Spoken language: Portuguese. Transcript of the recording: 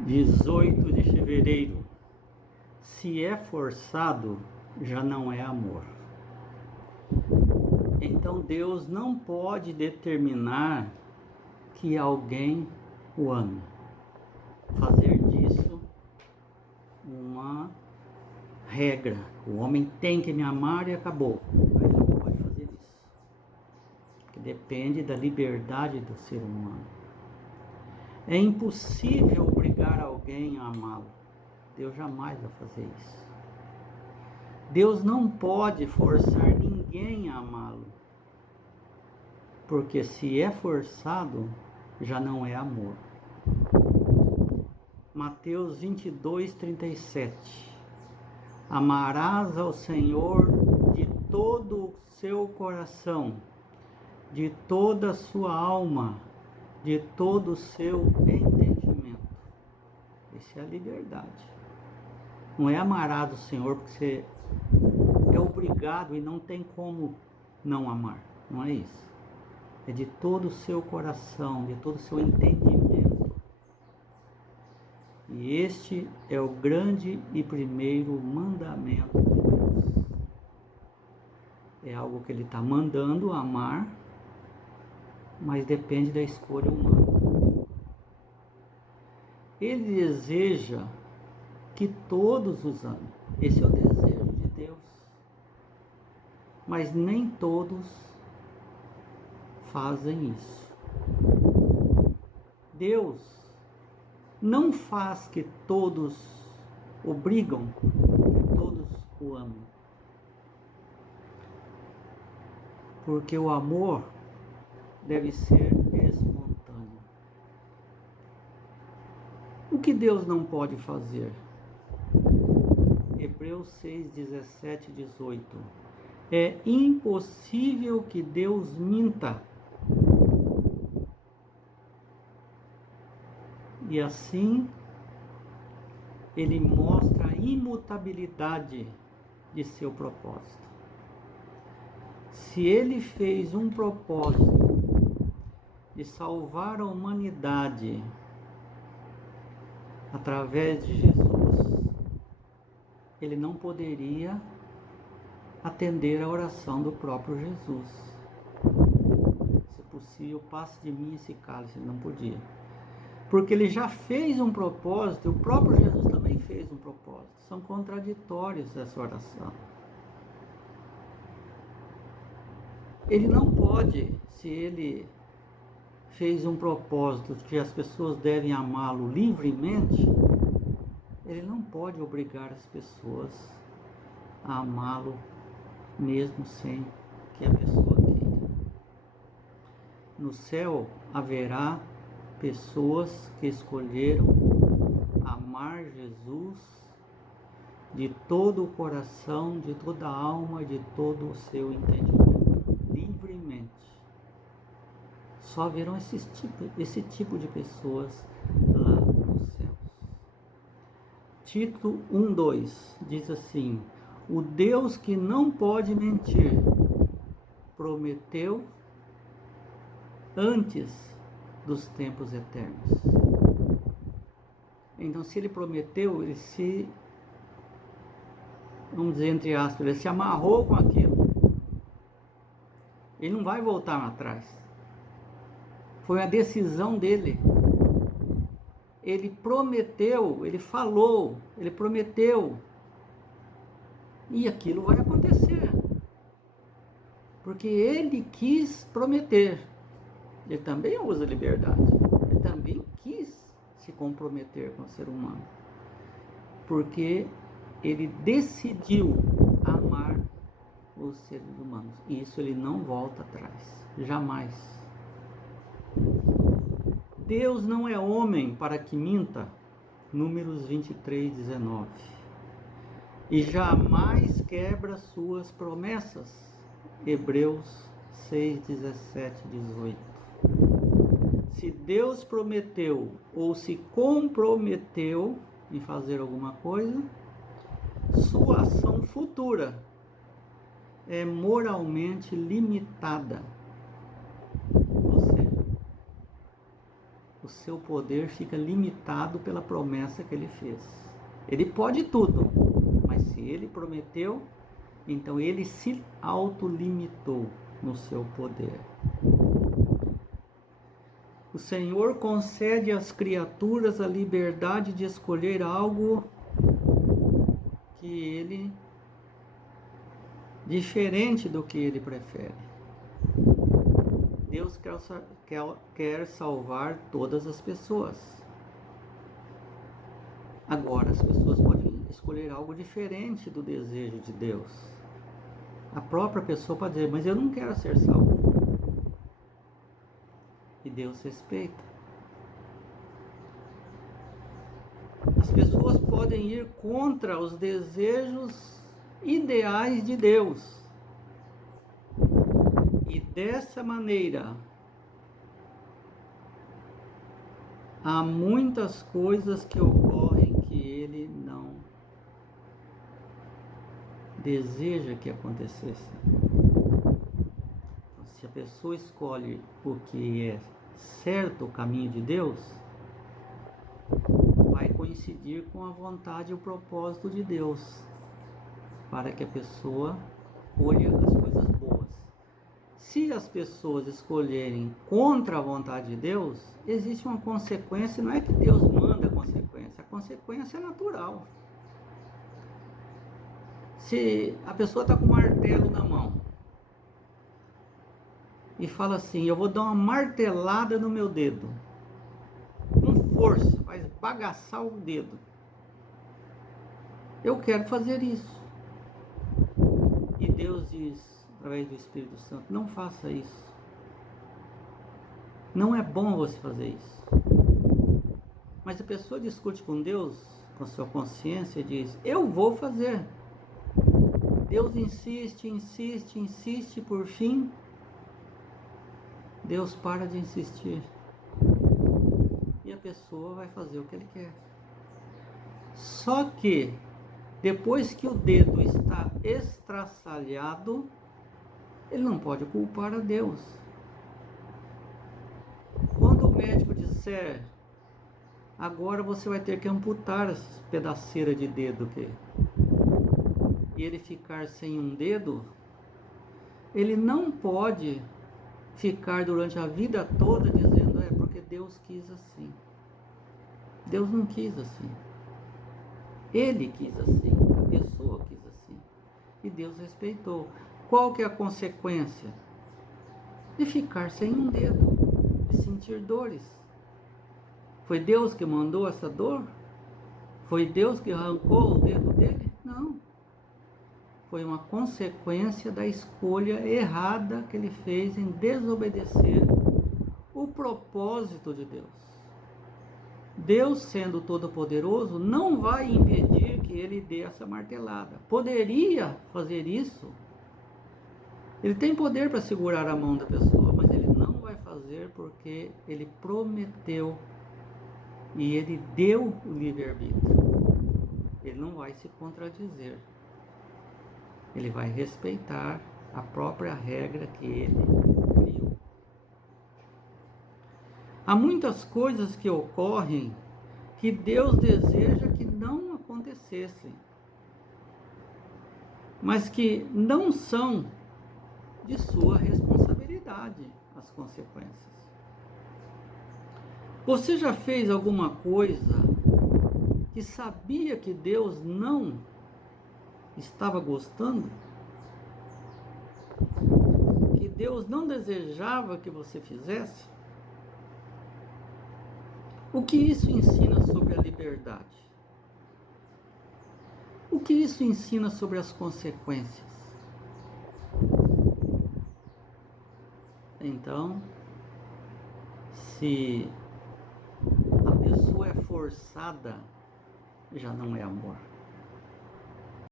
18 de fevereiro. Se é forçado, já não é amor. Então Deus não pode determinar que alguém o ame. Fazer disso uma regra. O homem tem que me amar e acabou. Ele não pode fazer isso. Porque depende da liberdade do ser humano. É impossível obrigar alguém a amá-lo. Deus jamais vai fazer isso. Deus não pode forçar ninguém a amá-lo. Porque se é forçado, já não é amor. Mateus 22, 37. Amarás ao Senhor de todo o seu coração, de toda a sua alma, de todo o seu entendimento. Essa é a liberdade. Não é amarás o Senhor porque você é obrigado e não tem como não amar. Não é isso. É de todo o seu coração, de todo o seu entendimento. E este é o grande e primeiro mandamento de Deus. É algo que Ele está mandando amar, mas depende da escolha humana. Ele deseja que todos os amem. Esse é o desejo de Deus. Mas nem todos fazem isso. Deus não faz que todos obrigam, que todos o amem. Porque o amor deve ser espontâneo. O que Deus não pode fazer? Hebreus 6, 17 e 18. É impossível que Deus minta. E assim, Ele mostra a imutabilidade de seu propósito. Se Ele fez um propósito de salvar a humanidade através de Jesus, Ele não poderia atender a oração do próprio Jesus. Se possível, passe de mim esse cálice. Ele não podia. Porque Ele já fez um propósito, e o próprio Jesus também fez um propósito. São contraditórios essa oração. Ele não pode, se Ele fez um propósito que as pessoas devem amá-lo livremente, Ele não pode obrigar as pessoas a amá-lo mesmo sem que a pessoa queira. No céu haverá pessoas que escolheram amar Jesus de todo o coração, de toda a alma, de todo o seu entendimento, livremente. Só haverão esse tipo de pessoas lá nos céus. Tito 1:2 diz assim: o Deus que não pode mentir prometeu antes dos tempos eternos. Então, se Ele prometeu, Ele se, vamos dizer entre aspas, Ele se amarrou com aquilo. Ele não vai voltar atrás. Foi a decisão dele. Ele prometeu, Ele falou, Ele prometeu. E aquilo vai acontecer. Porque Ele quis prometer. Ele também usa liberdade. Ele também quis se comprometer com o ser humano. Porque Ele decidiu amar os seres humanos. E isso Ele não volta atrás. Jamais. Deus não é homem para que minta. Números 23, 19. E jamais quebra suas promessas. Hebreus 6, 17, 18. Se Deus prometeu ou se comprometeu em fazer alguma coisa, sua ação futura é moralmente limitada. Ou seja, o o seu poder fica limitado pela promessa que ele fez. Ele pode tudo, mas se ele prometeu, então ele se autolimitou no seu poder. O Senhor concede às criaturas a liberdade de escolher algo que ele diferente do que ele prefere. Deus quer salvar todas as pessoas. Agora, as pessoas podem escolher algo diferente do desejo de Deus. A própria pessoa pode dizer, mas eu não quero ser salvo. E Deus respeita. As pessoas podem ir contra os desejos ideais de Deus. E dessa maneira, há muitas coisas que ocorrem que ele não deseja que acontecessem. Se a pessoa escolhe o que é certo, o caminho de Deus, vai coincidir com a vontade e o propósito de Deus, para que a pessoa colha as coisas boas. Se as pessoas escolherem contra a vontade de Deus, existe uma consequência, não é que Deus manda a consequência é natural. Se a pessoa está com um martelo na mão e fala assim, eu vou dar uma martelada no meu dedo, com força, vai bagaçar o dedo. Eu quero fazer isso. E Deus diz, através do Espírito Santo, não faça isso. Não é bom você fazer isso. Mas a pessoa discute com Deus, com a sua consciência, e diz, eu vou fazer. Deus insiste, por fim, Deus para de insistir. E a pessoa vai fazer o que ele quer. Só que, depois que o dedo está estraçalhado, ele não pode culpar a Deus. Quando o médico disser, agora você vai ter que amputar essa pedaceira de dedo e ele ficar sem um dedo, ele não pode ficar durante a vida toda dizendo, é porque Deus quis assim. Deus não quis assim. Ele quis assim, a pessoa quis assim. E Deus respeitou. Qual que é a consequência? De ficar sem um dedo, de sentir dores. Foi Deus que mandou essa dor? Foi Deus que arrancou o dedo dele? Não. Foi uma consequência da escolha errada que ele fez em desobedecer o propósito de Deus. Deus, sendo todo-poderoso, não vai impedir que ele dê essa martelada. Poderia fazer isso. Ele tem poder para segurar a mão da pessoa, mas ele não vai fazer porque ele prometeu e ele deu o livre-arbítrio. Ele não vai se contradizer. Ele vai respeitar a própria regra que ele criou. Há muitas coisas que ocorrem que Deus deseja que não acontecessem, mas que não são de sua responsabilidade as consequências. Você já fez alguma coisa que sabia que Deus não estava gostando? Que Deus não desejava que você fizesse? O que isso ensina sobre a liberdade? O que isso ensina sobre as consequências? Então, se a pessoa é forçada, já não é amor.